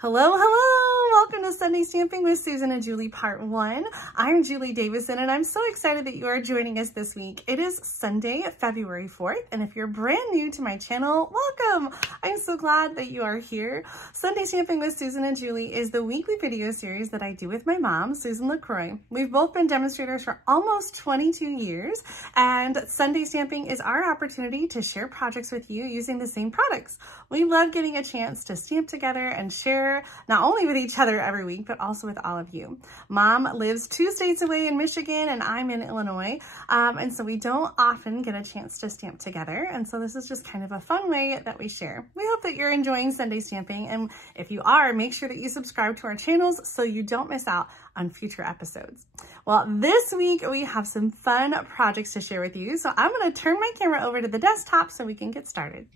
Hello, hello! Welcome to Sunday Stamping with Susan and Julie Part 1. I'm Julie Davison and I'm so excited that you are joining us this week. It is Sunday, February 4th, and if you're brand new to my channel, welcome! I'm so glad that you are here. Sunday Stamping with Susan and Julie is the weekly video series that I do with my mom, Susan LaCroix. We've both been demonstrators for almost 22 years, and Sunday Stamping is our opportunity to share projects with you using the same products. We love getting a chance to stamp together and share not only with each other every week, but also with all of you. Mom lives 2 states away in Michigan and I'm in Illinois. And so we don't often get a chance to stamp together. And so this is just kind of a fun way that we share. We hope that you're enjoying Sunday Stamping. And if you are, make sure that you subscribe to our channels so you don't miss out on future episodes. Well, this week we have some fun projects to share with you. So I'm going to turn my camera over to the desktop so we can get started.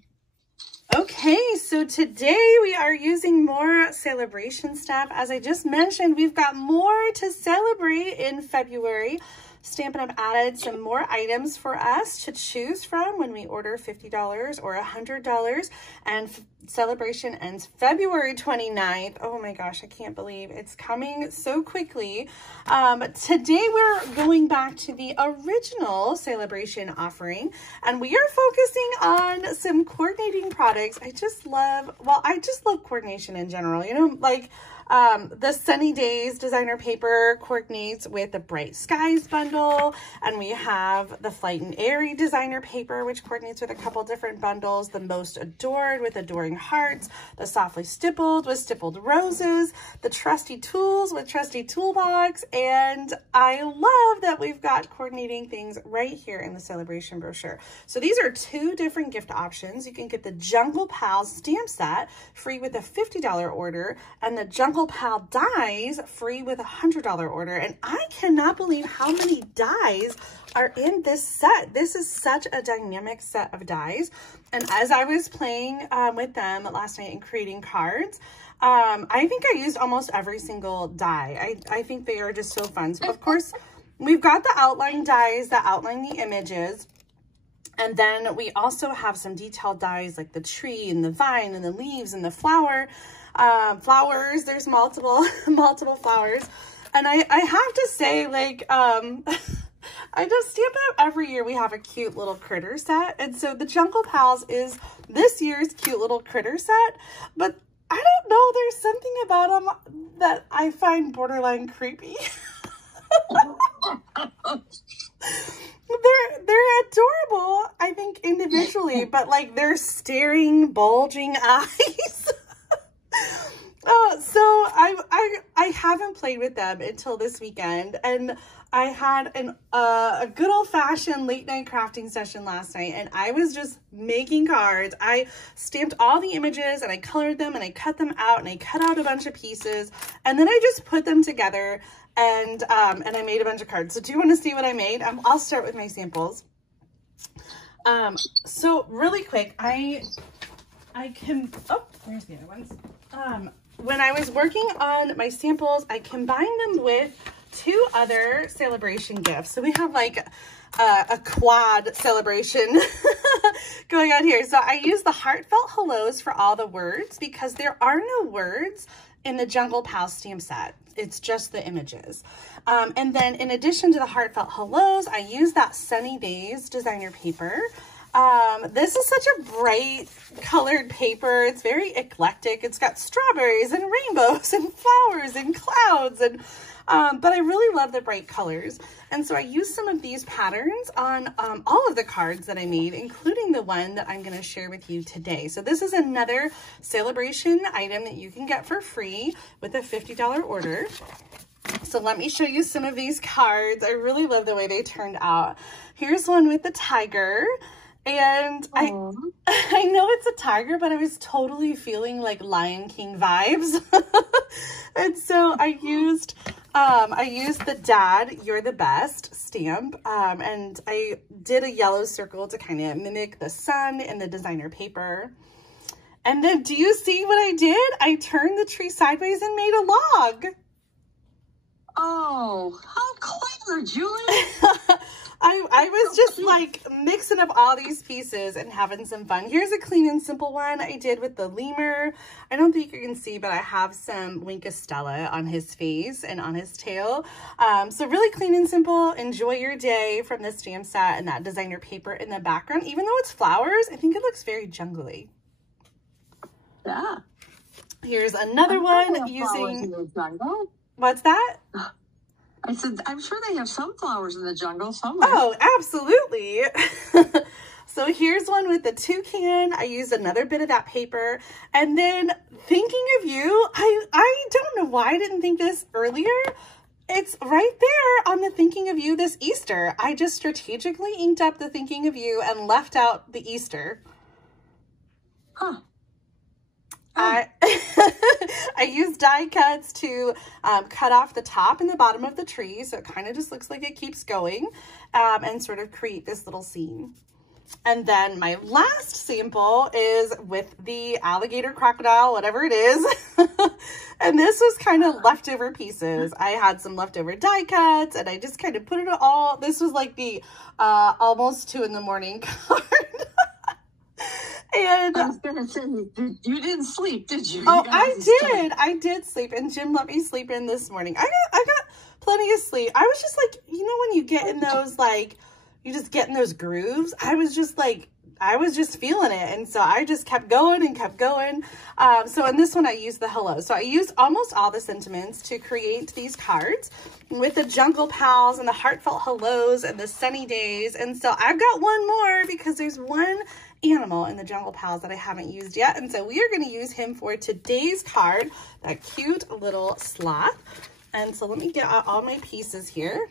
Okay, so today we are using more Sale-a-Bration stuff. As I just mentioned, we've got more to celebrate in February. Stampin' Up! Added some more items for us to choose from when we order $50 or $100, and Sale-a-Bration ends February 29th. Oh my gosh, I can't believe it's coming so quickly. Today we're going back to the original Sale-a-Bration offering, and we are focusing on some coordinating products. I just love coordination in general, you know, like the Sunny Days designer paper coordinates with the Bright Skies bundle, and we have the Flight and Airy designer paper, which coordinates with a couple different bundles, the Most Adored with Adoring Hearts, the Softly Stippled with Stippled Roses, the Trusty Tools with Trusty Toolbox, and I love that we've got coordinating things right here in the Sale-a-Bration brochure. So these are 2 different gift options. You can get the Jungle Pals stamp set free with a $50 order, and the Jungle Pal dies free with a $100 order. And I cannot believe how many dies are in this set. This is such a dynamic set of dies. And as I was playing with them last night and creating cards, I think I used almost every single die. I think they are just so fun. So of course, we've got the outline dies that outline the images. And then we also have some detailed dies like the tree and the vine and the leaves and the flowers. There's multiple flowers. And I have to say, like, I just Stampin' Up! Every year we have a cute little critter set. And so the Jungle Pals is this year's cute little critter set. But I don't know, there's something about them that I find borderline creepy. They're adorable, I think, individually, but like they're staring, bulging eyes. So I haven't played with them until this weekend, and I had a good old-fashioned late-night crafting session last night, and I was just making cards. I stamped all the images, and I colored them, and I cut them out, and I cut out a bunch of pieces, and then I just put them together, and I made a bunch of cards. So do you want to see what I made? I'll start with my samples. So really quick, oh, where's the other ones? When I was working on my samples, I combined them with 2 other Sale-a-Bration gifts. So we have like a quad celebration going on here. So I used the heartfelt hellos for all the words because there are no words in the Jungle Pals stamp set. It's just the images. And then in addition to the heartfelt hellos, I used that Sunny Days designer paper. This is such a bright colored paper. It's very eclectic. It's got strawberries and rainbows and flowers and clouds, and but I really love the bright colors. And so I used some of these patterns on all of the cards that I made, including the one that I'm going to share with you today. So this is another Sale-a-Bration item that you can get for free with a $50 order. So let me show you some of these cards. I really love the way they turned out. Here's one with the tiger. And I know it's a tiger, but I was totally feeling like Lion King vibes. And so I used the Dad, You're the Best stamp. And I did a yellow circle to kind of mimic the sun in the designer paper. And then do you see what I did? I turned the tree sideways and made a log. Oh, how clever, Julie. I was just like mixing up all these pieces and having some fun. Here's a clean and simple one I did with the lemur. I don't think you can see, but I have some Wink of Stella on his face and on his tail. So really clean and simple. Enjoy your day from this stamp set and that designer paper in the background. Even though it's flowers, I think it looks very jungly. Yeah. Here's another one using... What's that? I said, I'm sure they have some flowers in the jungle somewhere. Oh, absolutely. So here's one with the toucan. I used another bit of that paper. And then thinking of you, I don't know why I didn't think this earlier. It's right there on the thinking of you this Easter. I just strategically inked up the thinking of you and left out the Easter. Huh. I used die cuts to cut off the top and the bottom of the tree, so it kind of just looks like it keeps going, and sort of create this little scene. And then my last sample is with the alligator, crocodile, whatever it is. And this was kind of leftover pieces. I had some leftover die cuts and I just kind of put it all. This was like the almost 2 in the morning card. And I was gonna say, you didn't sleep, did you? Oh, I did sleep, and Jim let me sleep in this morning. I got plenty of sleep. I was just like, you know, when you get in those, like, you just get in those grooves. I was just feeling it, and so I just kept going and kept going. So in this one, I used the hello. So I used almost all the sentiments to create these cards with the jungle pals and the heartfelt hellos and the sunny days. And so I've got one more because there's one animal in the jungle pals that I haven't used yet, and so we are going to use him for today's card, that cute little sloth. And so let me get out all my pieces here.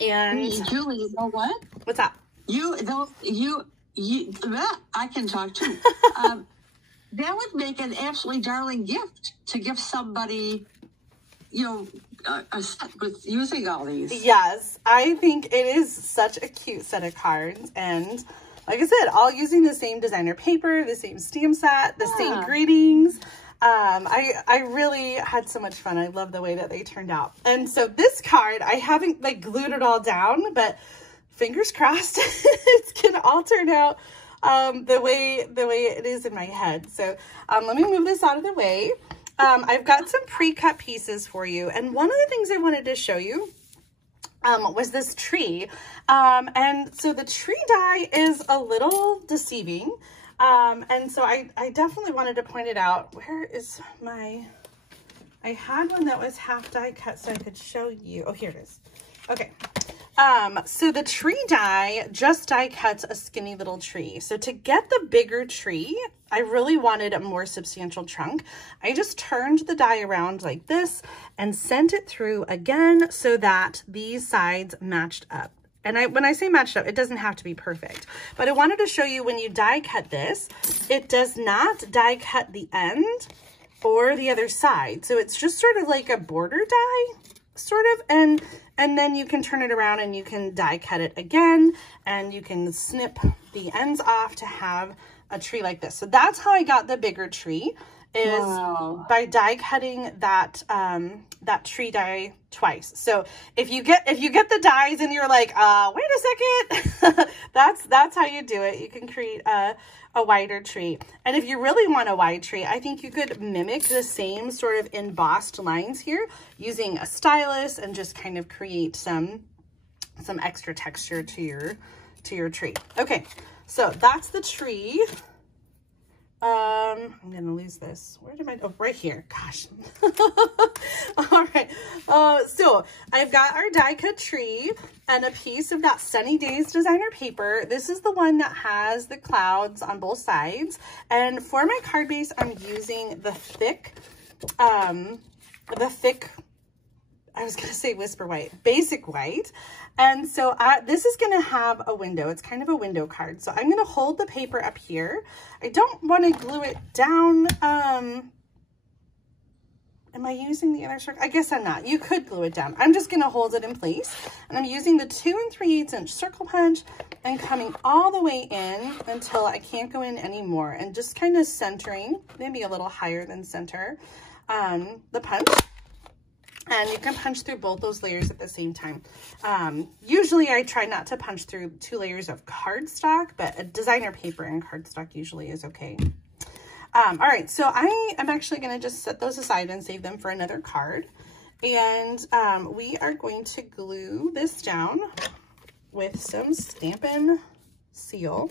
And hey, Julie, you know what? What's up? I can talk too. That would make an absolutely darling gift to give somebody, you know, a set with using all these. Yes, I think it is such a cute set of cards, and like I said, all using the same designer paper, the same stamp set, the same greetings. I really had so much fun. I love the way that they turned out. And so this card, I haven't like glued it all down, but fingers crossed, it's gonna all turn out the way it is in my head. So let me move this out of the way. I've got some pre-cut pieces for you, and one of the things I wanted to show you was this tree. And so the tree die is a little deceiving. And so I definitely wanted to point it out. Where is my, I had one that was half die cut so I could show you. Oh, here it is. Okay. So the tree die just die cuts a skinny little tree. So to get the bigger tree, I really wanted a more substantial trunk. I just turned the die around like this and sent it through again so that these sides matched up. And when I say matched up, it doesn't have to be perfect, but I wanted to show you when you die cut this, it does not die cut the end or the other side. So it's just sort of like a border die, sort of, and then you can turn it around and you can die cut it again, and you can snip the ends off to have a tree like this. So that's how I got the bigger tree, is by die cutting that that tree die twice. So if you get the dies and you're like, wait a second, that's how you do it. You can create a wider tree. And if you really want a wide tree, I think you could mimic the same sort of embossed lines here using a stylus and just kind of create some extra texture to your tree. Okay, so that's the tree. I'm gonna lose this. Where did my, oh, right here. Gosh. All right. So I've got our die cut tree and a piece of that Sunny Days designer paper. This is the one that has the clouds on both sides. And for my card base, I'm using the thick, I was gonna say whisper white, basic white. And so this is gonna have a window. It's kind of a window card. So I'm gonna hold the paper up here. I don't wanna glue it down. Am I using the other circle? I guess I'm not. You could glue it down. I'm just gonna hold it in place. And I'm using the 2 3/8 inch circle punch and coming all the way in until I can't go in anymore, and just kind of centering, maybe a little higher than center, the punch. And you can punch through both those layers at the same time. Usually I try not to punch through 2 layers of cardstock, but a designer paper and cardstock usually is okay. All right, so I am actually gonna just set those aside and save them for another card. And we are going to glue this down with some Stampin' Seal.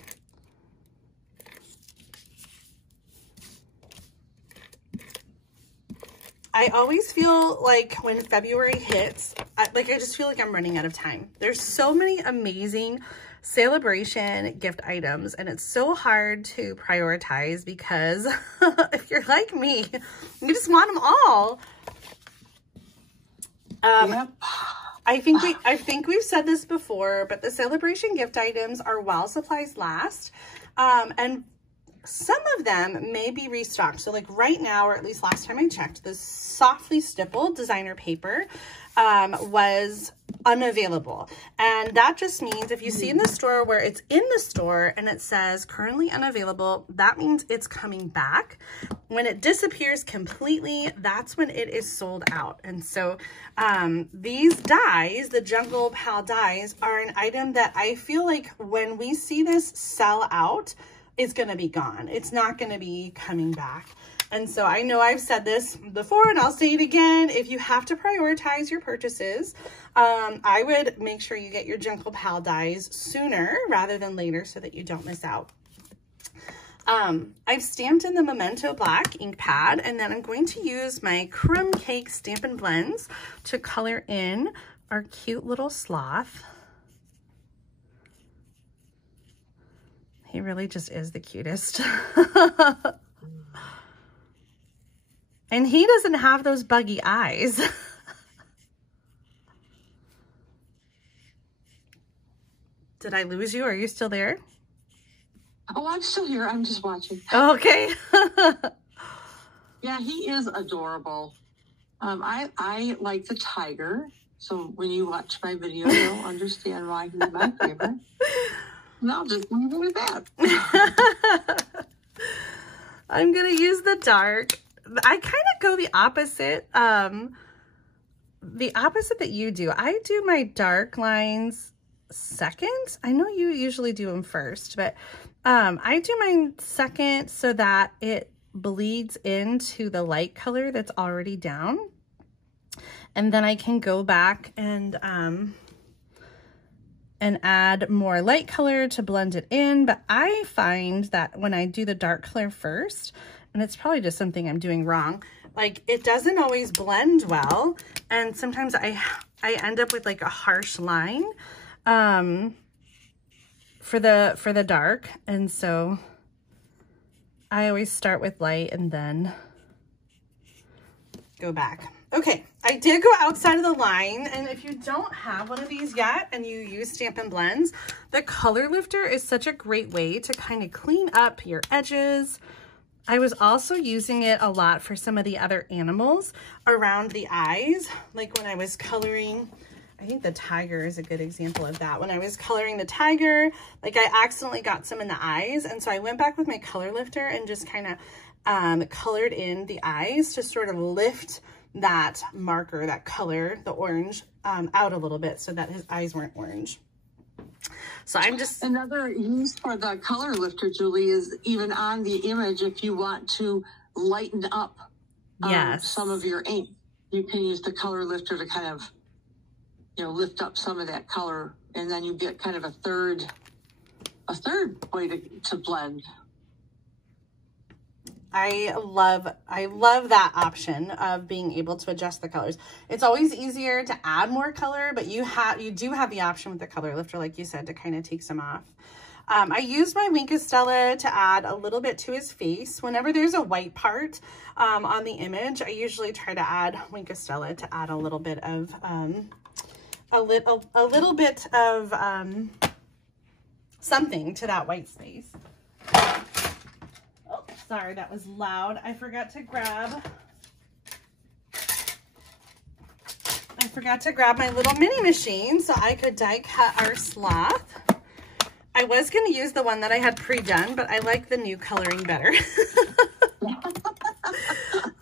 I always feel like when February hits, I just feel like I'm running out of time. There's so many amazing Sale-a-Bration gift items, and it's so hard to prioritize because if you're like me, you just want them all. Yep. I think we've said this before, but the Sale-a-Bration gift items are while supplies last, and some of them may be restocked. So like right now, or at least last time I checked, the softly stippled designer paper was unavailable. And that just means if you see in the store where it's in the store and it says currently unavailable, that means it's coming back. When it disappears completely, that's when it is sold out. And so these dies, the Jungle Pal dies, are an item that I feel like when we see this sell out, it's going to be gone. It's not going to be coming back. And so I know I've said this before and I'll say it again. If you have to prioritize your purchases, I would make sure you get your Jungle Pal dies sooner rather than later so that you don't miss out. I've stamped in the Memento Black ink pad, and then I'm going to use my Crumb Cake Stampin' Blends to color in our cute little sloth. He really just is the cutest. And he doesn't have those buggy eyes. Did I lose you? Are you still there? Oh, I'm still here. I'm just watching. Okay. Yeah, he is adorable. I like the tiger. So when you watch my video, you'll understand why he's my favorite. And I'll just leave it with that. I'm going to use the dark. I kind of go the opposite that you do. I do my dark lines second. I know you usually do them first, but I do mine second so that it bleeds into the light color that's already down. And then I can go back and add more light color to blend it in. But I find that when I do the dark color first, and it's probably just something I'm doing wrong, like it doesn't always blend well. And sometimes I end up with like a harsh line for the dark. And so I always start with light and then go back. Okay, I did go outside of the line, and if you don't have one of these yet and you use Stampin' Blends, the color lifter is such a great way to kind of clean up your edges. I was also using it a lot for some of the other animals around the eyes, like when I was coloring, I think the tiger is a good example of that. When I was coloring the tiger, like I accidentally got some in the eyes, and so I went back with my color lifter and just kind of colored in the eyes to sort of lift that marker, that color, the orange, out a little bit so that his eyes weren't orange. So I'm just... Another use for the color lifter, Julie, is even on the image, if you want to lighten up some of your ink, you can use the color lifter to kind of, lift up some of that color, and then you get kind of a third way to blend. I love that option of being able to adjust the colors. It's always easier to add more color, but you do have the option with the color lifter, like you said, to kind of take some off. I use my Wink of Stella to add a little bit to his face. Whenever there's a white part on the image, I usually try to add Wink of Stella to add a little bit of something to that white space. Sorry, that was loud. I forgot to grab my little mini machine so I could die cut our sloth. I was going to use the one that I had pre-done, but I like the new coloring better.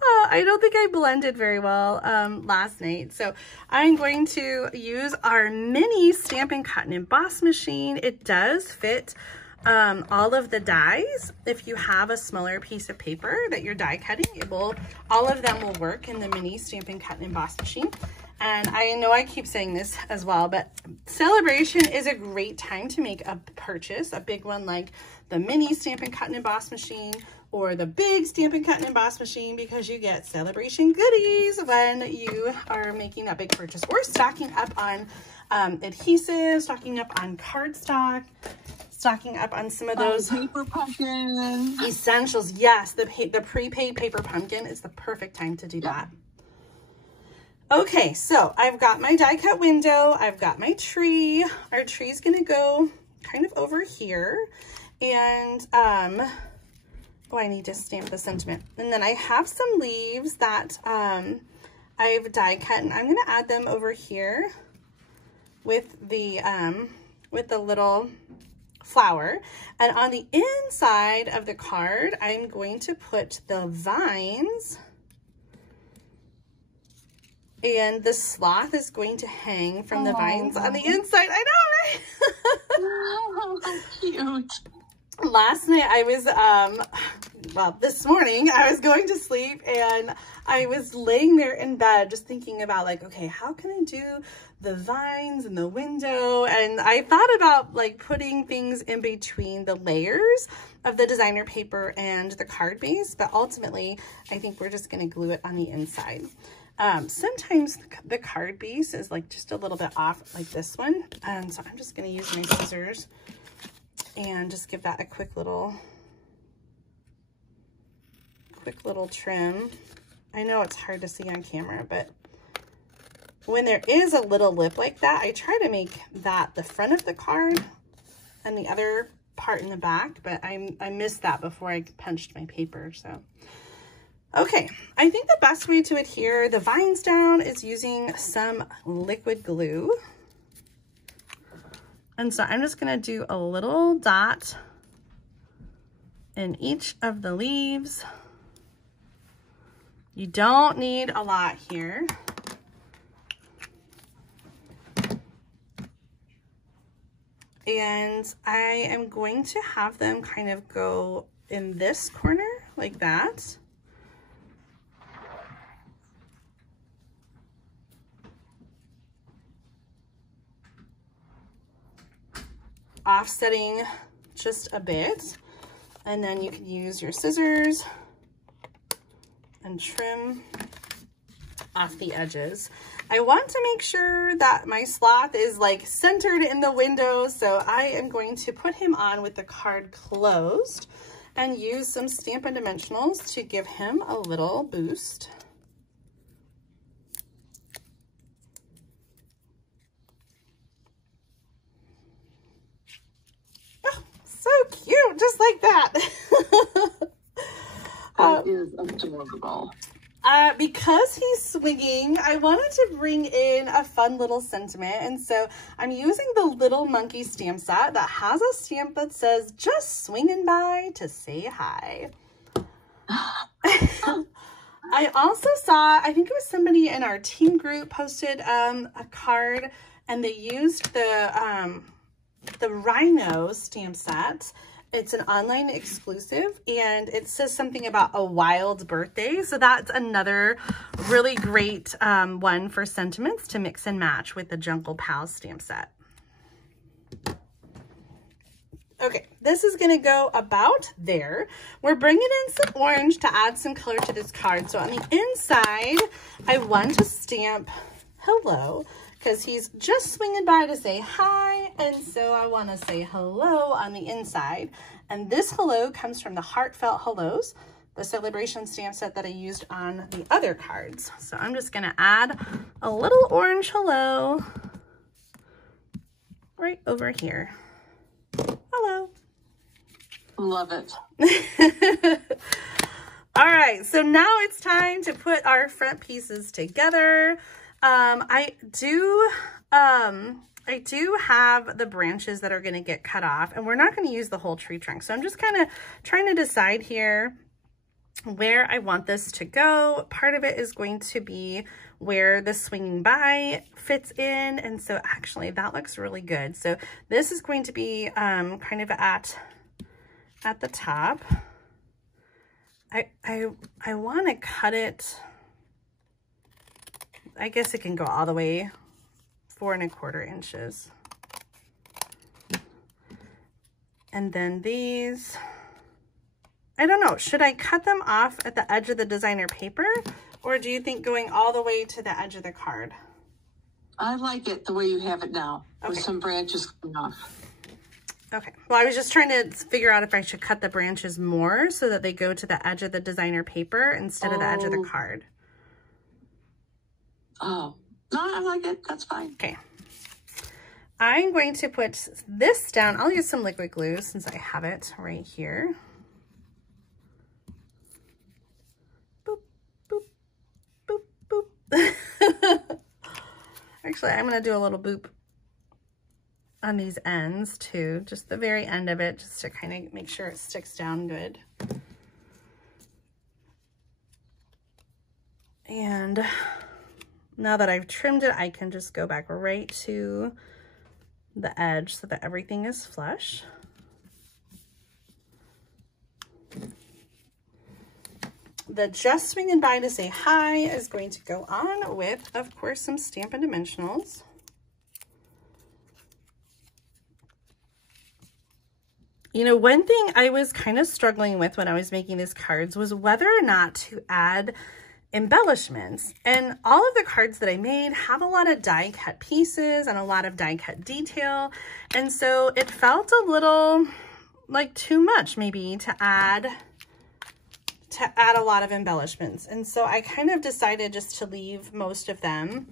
Oh, I don't think I blended very well last night. So I'm going to use our mini Stampin' Cut and Emboss machine. It does fit all of the dies. If you have a smaller piece of paper that you're die cutting, all of them will work in the mini Stampin' Cut and Emboss machine. And I know I keep saying this as well, but Sale-a-Bration is a great time to make a purchase, a big one like the mini Stampin' Cut and Emboss machine or the big Stampin' Cut and Emboss machine, because you get Sale-a-Bration goodies when you are making that big purchase, or stocking up on adhesive, stocking up on cardstock, stocking up on some of those paper pumpkin essentials. Yes, the prepaid paper pumpkin is the perfect time to do that. Okay, so I've got my die cut window, I've got my tree. Our tree's gonna go kind of over here, and oh, I need to stamp the sentiment. And then I have some leaves that I've die cut, and I'm gonna add them over here with the little flower. And on the inside of the card, I'm going to put the vines, and the sloth is going to hang from the vines on the inside. I know, right? Oh, how cute. Last night I was, well, this morning I was going to sleep, and I was laying there in bed just thinking about like, okay, how can I do the vines and the window? And I thought about like putting things in between the layers of the designer paper and the card base, but ultimately I think we're just gonna glue it on the inside. Sometimes the card base is like just a little bit off like this one. And so I'm just going to use my scissors and just give that a quick little trim. I know it's hard to see on camera, but when there is a little lip like that, I try to make that the front of the card and the other part in the back, but I missed that before I punched my paper. So okay, I think the best way to adhere the vines down is using some liquid glue. And so I'm just gonna do a little dot in each of the leaves. You don't need a lot here. And I am going to have them kind of go in this corner like that. Offsetting just a bit, and then you can use your scissors and trim off the edges. I want to make sure that my sloth is like centered in the window, so I am going to put him on with the card closed and use some Stampin' Dimensionals to give him a little boost. So cute, just like that. That is adorable. Because he's swinging, I wanted to bring in a fun little sentiment. And so I'm using the Little Monkey stamp set that has a stamp that says, "Just swinging by to say hi." I also saw, I think it was somebody in our team group posted a card, and they used the Rhino stamp set. It's an online exclusive, and it says something about a wild birthday. So that's another really great one for sentiments to mix and match with the Jungle Pals stamp set. Okay, this is gonna go about there. We're bringing in some orange to add some color to this card. So on the inside, I want to stamp hello, because he's just swinging by to say hi, and so I want to say hello on the inside. And this hello comes from the Heartfelt Hellos, the Sale-a-Bration stamp set that I used on the other cards. So I'm just going to add a little orange hello right over here. Hello. Love it. All right, so now it's time to put our front pieces together. I do have the branches that are going to get cut off, and we're not going to use the whole tree trunk. So I'm just kind of trying to decide here where I want this to go. Part of it is going to be where the swinging by fits in. And so actually that looks really good. So this is going to be kind of at the top. I want to cut it. I guess it can go all the way 4 1/4 inches. And then these, I don't know, should I cut them off at the edge of the designer paper? Or do you think going all the way to the edge of the card? I like it the way you have it now, with some branches coming off. Okay, well, I was just trying to figure out if I should cut the branches more so that they go to the edge of the designer paper instead of the edge of the card. Oh, no, I like it. That's fine. Okay. I'm going to put this down. I'll use some liquid glue since I have it right here. Boop, boop, boop, boop. Actually, I'm going to do a little boop on these ends too, just the very end of it, just to kind of make sure it sticks down good. And now that I've trimmed it, I can just go back right to the edge so that everything is flush. The Just Swinging By to Say Hi is going to go on with, of course, some Stampin' Dimensionals. You know, one thing I was kind of struggling with when I was making these cards was whether or not to add embellishments. And all of the cards that I made have a lot of die cut pieces and a lot of die cut detail. And so it felt a little like too much maybe to add a lot of embellishments. And so I kind of decided just to leave most of them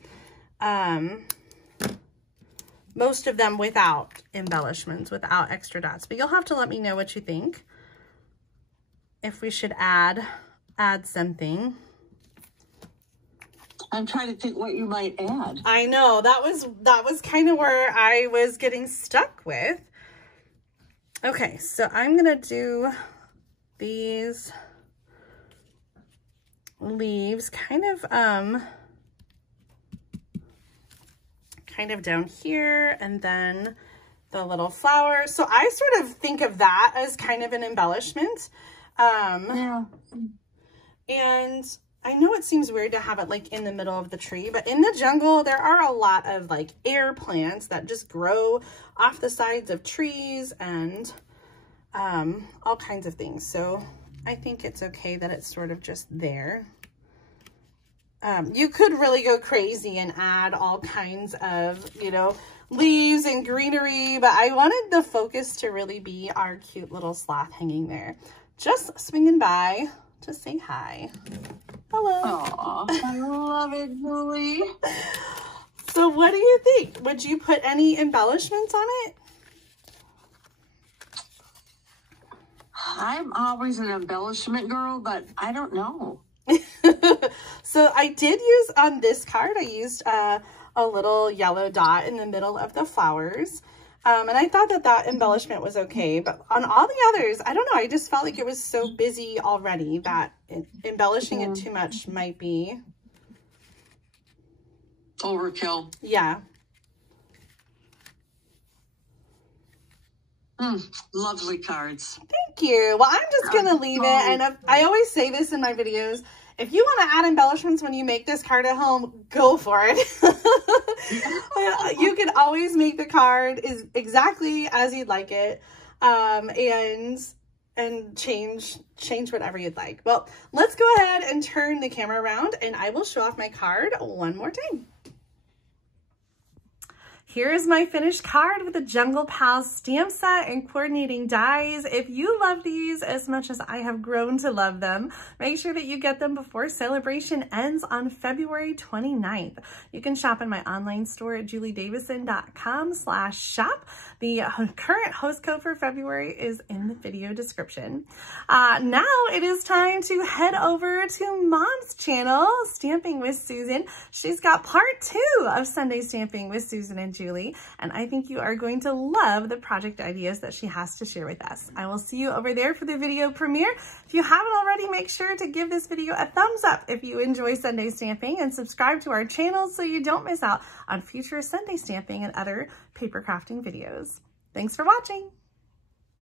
without embellishments, without extra dots. But you'll have to let me know what you think. If we should add something. I'm trying to think what you might add. I know, that was kind of where I was getting stuck with. Okay, so I'm gonna do these leaves kind of down here, and then the little flower. So I sort of think of that as kind of an embellishment. Yeah. And I know it seems weird to have it like in the middle of the tree, but in the jungle, there are a lot of like air plants that just grow off the sides of trees and all kinds of things. So I think it's okay that it's sort of just there. You could really go crazy and add all kinds of, you know, leaves and greenery, but I wanted the focus to really be our cute little sloth hanging there. Just swinging by to say hi. Hello. Aw, I love it, Julie. So what do you think? Would you put any embellishments on it? I'm always an embellishment girl, but I don't know. So I did use on this card, I used a little yellow dot in the middle of the flowers. And I thought that embellishment was okay, but on all the others, I don't know, I just felt like it was so busy already that embellishing it too much might be overkill. Yeah. Lovely cards. Thank you. Well, I'm just going to leave it. And I always say this in my videos. If you want to add embellishments when you make this card at home, go for it. You can always make the card is exactly as you'd like it, and change whatever you'd like. Well, let's go ahead and turn the camera around and I will show off my card one more time. Here's my finished card with the Jungle Pals stamp set and coordinating dies. If you love these as much as I have grown to love them, make sure that you get them before Sale-a-Bration ends on February 29th. You can shop in my online store at juliedavison.com/shop. The current host code for February is in the video description. Now it is time to head over to Mom's channel, Stamping with Susan. She's got part 2 of Sunday Stamping with Susan and Julie. Julie, and I think you are going to love the project ideas that she has to share with us. I will see you over there for the video premiere. If you haven't already, make sure to give this video a thumbs up if you enjoy Sunday stamping, and subscribe to our channel so you don't miss out on future Sunday stamping and other paper crafting videos. Thanks for watching.